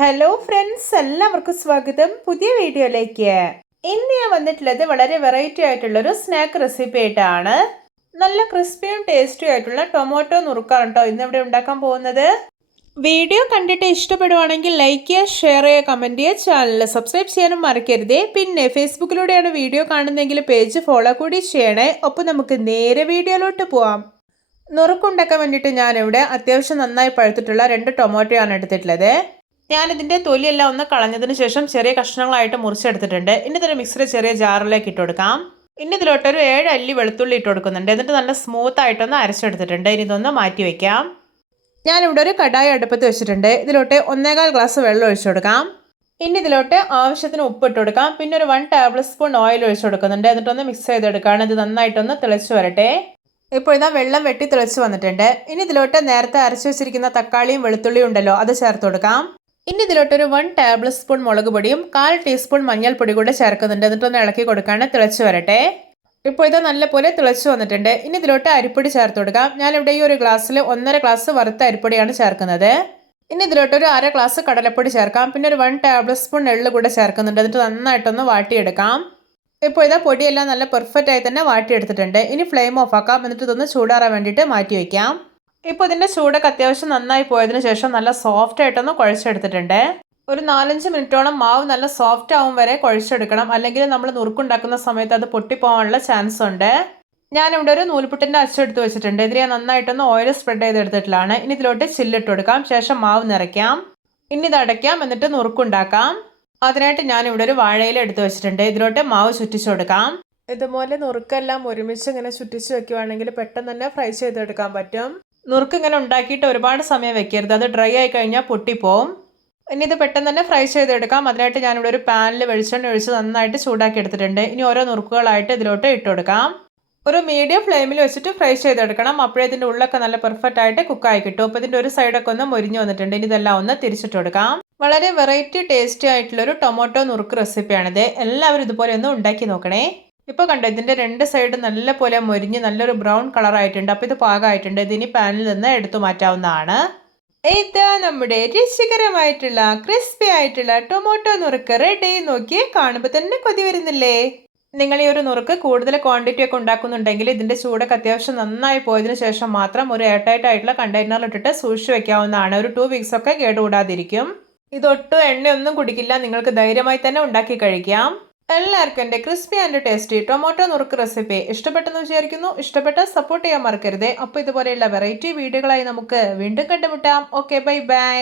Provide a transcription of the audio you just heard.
Hello friends എല്ലാവർക്കും സ്വാഗതം. പുതിയ വീഡിയോയിലേക്ക്. ഇന്ന് ഞാൻ വന്നിട്ടുള്ളത് വളരെ വെറൈറ്റി ആയിട്ടുള്ള ഒരു സ്നാക്ക് റെസിപ്പി ആയിട്ടാണ്. നല്ല ക്രിസ്പിയും ടേസ്റ്റിയും ആയിട്ടുള്ള ടൊമാറ്റോ നുറുക്കാണ് കേട്ടോ ഇന്ന് ഇവിടെ ഉണ്ടാക്കാൻ പോകുന്നത്. വീഡിയോ കണ്ടിട്ട് ഇഷ്ടപ്പെടുവാണെങ്കിൽ ലൈക്ക് ചെയ്യുക ഷെയർ ചെയ്യുക കമന്റ് ചെയ്യുക ചാനൽ സബ്സ്ക്രൈബ് ചെയ്യാനും മറക്കരുതേ. പിന്നെ ഫേസ്ബുക്കിലൂടെയാണ് വീഡിയോ കാണുന്നതെങ്കിൽ പേജ് ഫോളോ കൂടി ചെയ്യണേ. ഒപ്പം നമുക്ക് നേരെ വീഡിയോയിലോട്ട് പോവാം. നുറുക്കുണ്ടാക്കാൻ വേണ്ടിയിട്ട് ഞാനിവിടെ അത്യാവശ്യം നന്നായി പഴുത്തിട്ടുള്ള രണ്ട് ടൊമാറ്റോയാണ് എടുത്തിട്ടുള്ളത്. ഞാനിതിന്റെ തൊലിയെല്ലാം ഒന്ന് കളഞ്ഞതിന് ശേഷം ചെറിയ കഷ്ണങ്ങളായിട്ട് മുറിച്ചെടുത്തിട്ടുണ്ട്. ഇനി ഇതൊരു മിക്സിയുടെ ചെറിയ ജാറിലേക്ക് ഇട്ട് കൊടുക്കാം. ഇനി ഇതിലോട്ടൊരു ഏഴ് അല്ലി വെളുത്തുള്ളി ഇട്ട് കൊടുക്കുന്നുണ്ട്. എന്നിട്ട് നല്ല സ്മൂത്ത് ആയിട്ടൊന്ന് അരച്ചെടുത്തിട്ടുണ്ട്. ഇനി ഇതൊന്ന് മാറ്റി വയ്ക്കാം ഞാനിവിടെ ഒരു കടായി അടുപ്പത്ത് വെച്ചിട്ടുണ്ട്. ഇതിലോട്ട് ഒന്നേകാൽ ഗ്ലാസ് വെള്ളം ഒഴിച്ചു കൊടുക്കാം. ഇനി ഇതിലോട്ട് ആവശ്യത്തിന് ഉപ്പ് ഇട്ട് കൊടുക്കാം. പിന്നെ ഒരു വൺ ടേബിൾ സ്പൂൺ ഓയിൽ ഒഴിച്ചു കൊടുക്കുന്നുണ്ട്. എന്നിട്ടൊന്ന് മിക്സ് ചെയ്തെടുക്കുകയാണ്. ഇത് നന്നായിട്ടൊന്ന് തിളച്ചു വരട്ടെ. ഇപ്പോൾ ഇതാ വെള്ളം വെട്ടി തിളച്ച് വന്നിട്ടുണ്ട്. ഇനി ഇതിലോട്ട് നേരത്തെ അരച്ചു വെച്ചിരിക്കുന്ന തക്കാളിയും വെളുത്തുള്ളിയും ഉണ്ടല്ലോ അത് ചേർത്ത് കൊടുക്കാം. ഇനി ഇതിലോട്ടൊരു വൺ ടേബിൾ സ്പൂൺ മുളക് പൊടിയും കാൽ ടീസ്പൂൺ മഞ്ഞൾപ്പൊടി കൂടെ ചേർക്കുന്നുണ്ട്. എന്നിട്ടൊന്ന് ഇളക്കി കൊടുക്കാണ്. തിളച്ച് വരട്ടെ. ഇപ്പോൾ ഇത് നല്ലപോലെ തിളച്ച് വന്നിട്ടുണ്ട്. ഇനി ഇതിലോട്ട് അരിപ്പൊടി ചേർത്ത് കൊടുക്കാം. ഞാനിവിടെ ഈ ഒരു ഗ്ലാസ്സിൽ ഒന്നര ഗ്ലാസ് വറുത്ത അരിപ്പൊടിയാണ് ചേർക്കുന്നത്. ഇനി ഇതിലോട്ടൊരു അര ഗ്ലാസ് കടലപ്പൊടി ചേർക്കാം. പിന്നെ ഒരു വൺ ടേബിൾ സ്പൂൺ എള്ള് കൂടെ ചേർക്കുന്നുണ്ട്. എന്നിട്ട് നന്നായിട്ടൊന്ന് വാട്ടിയെടുക്കാം. ഇപ്പോൾ ഇതാ പൊടിയെല്ലാം നല്ല പെർഫെക്റ്റ് ആയി തന്നെ വാട്ടിയെടുത്തിട്ടുണ്ട്. ഇനി ഫ്ലെയിം ഓഫ് ആക്കാം. എന്നിട്ട് ഇതൊന്ന് ചൂടാറാൻ വേണ്ടിയിട്ട് മാറ്റി വയ്ക്കാം. ഇപ്പോൾ ഇതിന്റെ ചൂടൊക്കെ അത്യാവശ്യം നന്നായി പോയതിന് ശേഷം നല്ല സോഫ്റ്റ് ആയിട്ടൊന്ന് കുഴച്ചെടുത്തിട്ടുണ്ട്. ഒരു നാലഞ്ച് മിനിറ്റോളം മാവ് നല്ല സോഫ്റ്റ് ആവും വരെ കുഴച്ചെടുക്കണം. അല്ലെങ്കിൽ നമ്മൾ നുറുക്കുണ്ടാക്കുന്ന സമയത്ത് അത് പൊട്ടിപ്പോകാനുള്ള ചാൻസ് ഉണ്ട്. ഞാനിവിടെ ഒരു നൂൽപുട്ടിന്റെ അച്ചെടുത്ത് വെച്ചിട്ടുണ്ട്. ഇതിനെ നന്നായിട്ടൊന്ന് ഓയിൽ സ്പ്രെഡ് ചെയ്തെടുത്തിട്ടുള്ളതാണ്. ഇനി ഇതിലോട്ട് ചില്ലിട്ട് കൊടുക്കാം. ശേഷം മാവ് നിറയ്ക്കാം. ഇനി ഇത് അടയ്ക്കാം. എന്നിട്ട് നുറുക്കുണ്ടാക്കാം. അതിനായിട്ട് ഞാനിവിടെ ഒരു വാഴയില എടുത്ത് വെച്ചിട്ടുണ്ട്. ഇതിലോട്ട് മാവ് ചുറ്റിച്ചു കൊടുക്കാം. ഇതുപോലെ നുറുക്കെല്ലാം ഒരുമിച്ച് ഇങ്ങനെ ചുറ്റിച്ച് വെക്കുവാണെങ്കിൽ പെട്ടെന്ന് തന്നെ ഫ്രൈ ചെയ്തെടുക്കാൻ പറ്റും. നുറുക്ക് ഇങ്ങനെ ഉണ്ടാക്കിയിട്ട് ഒരുപാട് സമയം വെക്കരുത്. അത് ഡ്രൈ ആയി കഴിഞ്ഞാൽ പൊട്ടിപ്പോവും. ഇനി ഇത് പെട്ടെന്ന് തന്നെ ഫ്രൈ ചെയ്തെടുക്കാം. അതിനായിട്ട് ഞാനിവിടെ ഒരു പാനിൽ വെളിച്ചെണ്ണ ഒഴിച്ച് നന്നായിട്ട് ചൂടാക്കി എടുത്തിട്ടുണ്ട്. ഇനി ഓരോ നുറുക്കുകളായിട്ട് ഇതിലോട്ട് ഇട്ട് കൊടുക്കാം ഒരു മീഡിയം ഫ്ലെയിമിൽ വെച്ചിട്ട് ഫ്രൈ ചെയ്തെടുക്കണം. അപ്പോഴേ ഇതിന്റെ ഉള്ളൊക്കെ നല്ല പെർഫെക്റ്റ് ആയിട്ട് കുക്കായി കിട്ടും. അപ്പോൾ ഇതിന്റെ ഒരു സൈഡൊക്കെ ഒന്ന് മുരിഞ്ഞു വന്നിട്ടുണ്ട്. ഇനി ഇതെല്ലാം ഒന്ന് തിരിച്ചിട്ട് കൊടുക്കാം വളരെ വെറൈറ്റി ടേസ്റ്റി ആയിട്ടുള്ളൊരു ടൊമാറ്റോ നുറുക്ക് റെസിപ്പിയാണിത് എല്ലാവരും ഇതുപോലെ ഒന്ന് ഉണ്ടാക്കി നോക്കണേ. ഇപ്പോൾ കണ്ടോ ഇതിന്റെ രണ്ട് സൈഡ് നല്ല പോലെ മൊരിഞ്ഞ് നല്ലൊരു ബ്രൗൺ കളർ ആയിട്ടുണ്ട്. അപ്പോൾ ഇത് പാകമായിട്ടുണ്ട് ഇതിനി പാനിൽ നിന്ന് എടുത്തു മാറ്റാവുന്നതാണ്. ഇതാ നമ്മുടെ രുചികരമായിട്ടുള്ള ക്രിസ്പി ആയിട്ടുള്ള ടൊമാറ്റോ നുറുക്ക് റെഡി നോക്കിയേ കാണുമ്പോൾ തന്നെ കൊതി വരുന്നില്ലേ? നിങ്ങൾ ഈ ഒരു നുറുക്ക് കൂടുതൽ ക്വാണ്ടിറ്റി ഒക്കെ ഉണ്ടാക്കുന്നുണ്ടെങ്കിൽ ഇതിന്റെ ചൂടൊക്കെ അത്യാവശ്യം നന്നായി പോയതിനു ശേഷം മാത്രം ഒരു എയർടൈറ്റ് ആയിട്ടുള്ള കണ്ടെയ്നറിൽ ഇട്ടിട്ട് സൂക്ഷിച്ച് വെക്കാവുന്നതാണ്. ഒരു ടു വീക്സ് ഒക്കെ കേടുകൂടാതിരിക്കും. ഇതൊട്ടും എണ്ണയൊന്നും കുടിക്കില്ല. നിങ്ങൾക്ക് ധൈര്യമായി തന്നെ ഉണ്ടാക്കി കഴിക്കാം. എല്ലാവർക്കും എന്റെ ക്രിസ്പി ആൻഡ് ടേസ്റ്റി ടൊമാറ്റോ നുറുക്ക് റെസിപ്പി ഇഷ്ടപ്പെട്ടെന്ന് വിചാരിക്കുന്നു. ഇഷ്ടപ്പെട്ട സപ്പോർട്ട് ചെയ്യാൻ മറക്കരുതേ. അപ്പോൾ ഇതുപോലെയുള്ള വെറൈറ്റി വീഡിയോകളായി നമുക്ക് വീണ്ടും കണ്ടുമുട്ടാം. Okay bye bye.